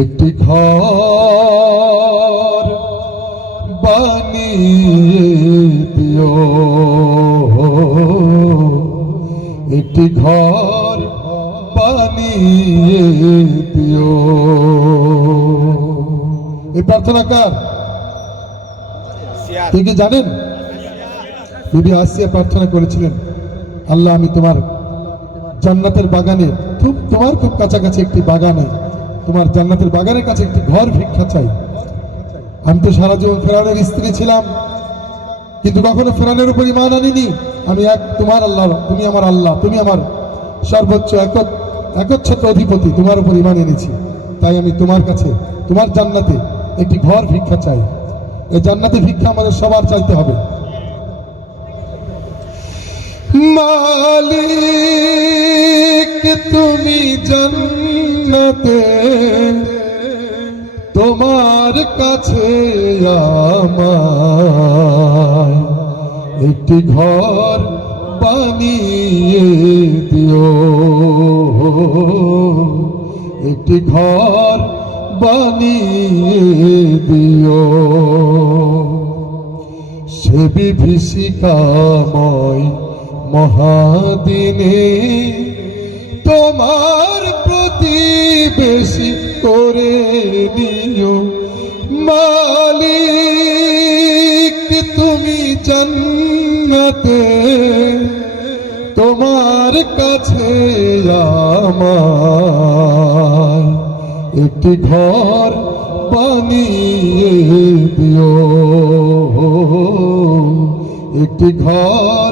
একটি ঘর বানিয়ে দিও, একটি ঘর বানিয়ে দিও। এই প্রার্থনা কার? কে কে জানেন? বিবি আসিয়া প্রার্থনা করেছিলেন, আল্লাহ আমি তোমার জান্নাতের বাগানে, তোমার খুব কাছাকাছি একটি বাগানে, তোমার জান্নাতের বাগানের কাছে একটি ঘর ভিক্ষা চাই। আমি তো সারা জীবন ফেরাউনের স্ত্রী ছিলাম, কিন্তু কখনো ফেরাউনের উপর ঈমান আনিনি। আমি এক তোমার আল্লাহ, তুমি আমার আল্লাহ, তুমি আমার সর্বোচ্চ একচ্ছত্র অধিপতি, তোমার উপর ঈমান এনেছি। তাই আমি তোমার কাছে, তোমার জান্নাতে একটি ঘর ভিক্ষা চাই। এই জান্নাতে ভিক্ষা আমাদের সবার চাইতে হবে। মালিক তুমি জান্নাতে, তোমার কাছে আমায় একটি ঘর বানিয়ে দিও, একটি ঘর বানিয়ে দিও। সে বিভীষিকাময় মহাদিনে তোমার প্রতিবেশী করে নিও। মালিক তুমি জান্নাতে, তোমার কাছে আমার একটি ঘর বানিয়ে দিও, একটি ঘর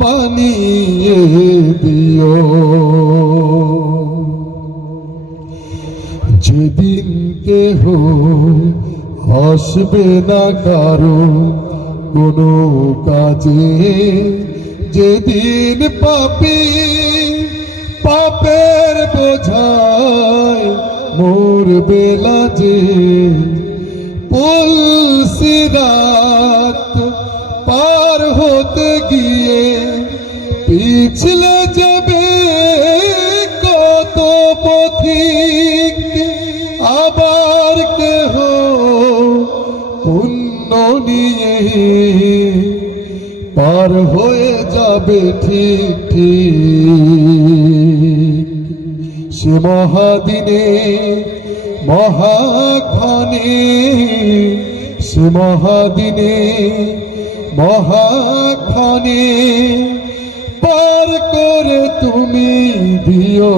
বানিয়ে দিও। যেদিন কেহ আসবে না কারো কোনো কাজে, যেদিন পাপী পাপের বোঝায় মরবে লাজে, পুলসিরাত পার হতে গিয়ে পিছলে যাবে কত পথিক, আবার কেহ পুণ্য নিয়ে পার হয়ে যাবে ঠিক ঠিক। সে মহাদিনে মহাক্ষণে, সে মহাদিনে মহাক্ষণে পার করে তুমি দিও।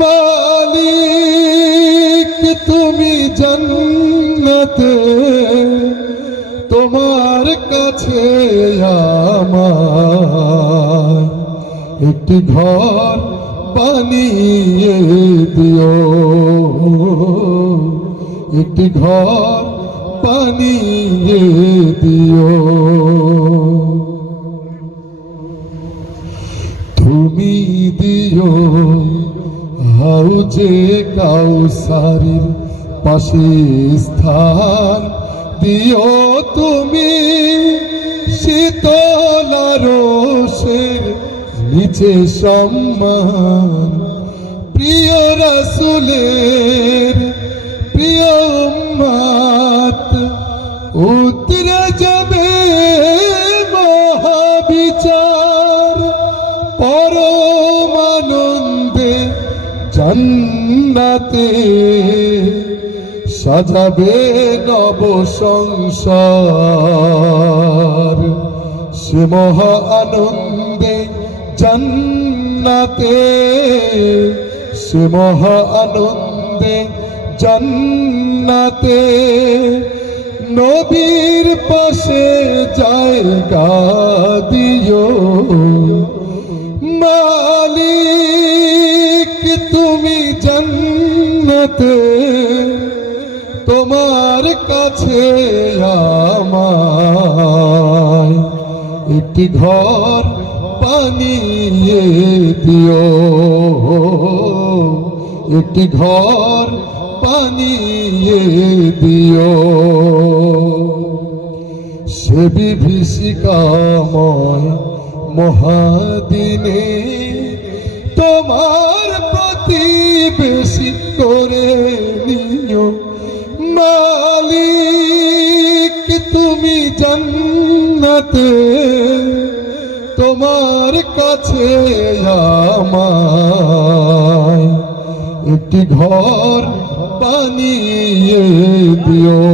মালিক তুমি জান্নাতে, তোমার কাছে আমার একটি ঘর বানিয়ে দিও, একটি ঘর বানিয়ে দিও। তুমি দিও হাউজে কাউসারের পাশে স্থান, দিও তুমি শীতল আরশের নিচে সম্মান। প্রিয় রাসূলের প্রিয় উম্মত উতরে যাবে মহাবিচার, পরম আনন্দে জান্নাতে সাজাবে নব সংসার। সে মহা আনন্দে জান্নাতে, সে মহা আনন্দে জান্নাতে নবীর পাশে জায়গা দিও। মালিক তুমি জান্নাতে, তোমার কাছে আমায় একটি ঘর বানিয়ে দিও, একটি ঘর বানিয়ে দিও। সে বিভীষিকাময় মহাদিনে তোমার প্রতিবেশী করে নিও মালিক তুমি জান্নাতে, তোমার কাছে আমায় একটি ঘর বানিয়ে দিও,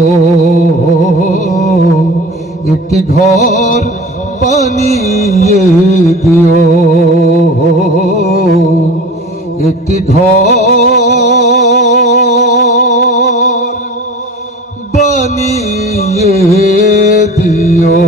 একটি ঘর বানিয়ে দিও, একটি ঘর বানিয়ে দিও।